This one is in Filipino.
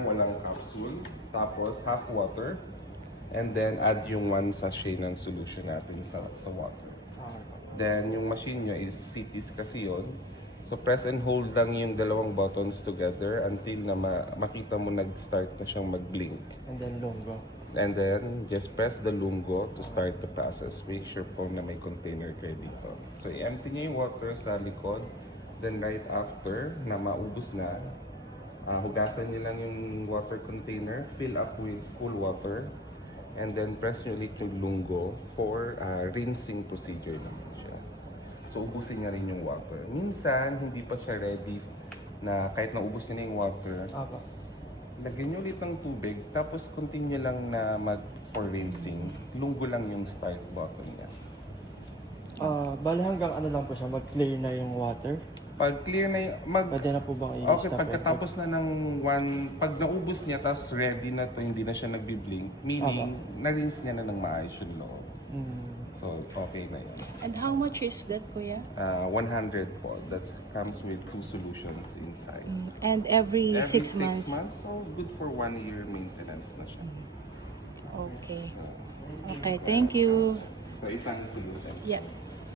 lang, walang capsule. Tapos half water. And then add yung 1 sachet ng solution natin sa water. Then yung machine nyo is CTs kasi yun. So press and hold lang yung dalawang buttons together until na makita mo nag-start na siyang mag-blink. And then lungo. And then just press the lungo to start the process. Make sure po na may container kayo dito. So i-empty nyo yung water sa likod. Then right after na maubos na, hugasan nyo lang yung water container, fill up with full water, and then press nyo ulit yung lungo for rinsing procedure naman siya. So ubusin niya rin yung water. Minsan, hindi pa siya ready na kahit naubos niya na yung water, lagyan nyo ulit ng tubig, tapos continue lang na for rinsing. Lungo lang yung start button niya. Bali hanggang ano lang po siya, mag-clear na yung water? Pag clear na yung... Pwede na po bang i-stop? Okay, pagkatapos na ng pag naubos niya, tapos ready na to, hindi na siya nagbi-blink, meaning, na-rinse niya na ng maayos yung loob. So, okay na yun. And how much is that, Kuya? 100 po. That comes with 2 solutions inside. And every 6 6 months? months, so good for 1 year maintenance na siya. Okay. Okay, thank you. So, isang solution. Yeah.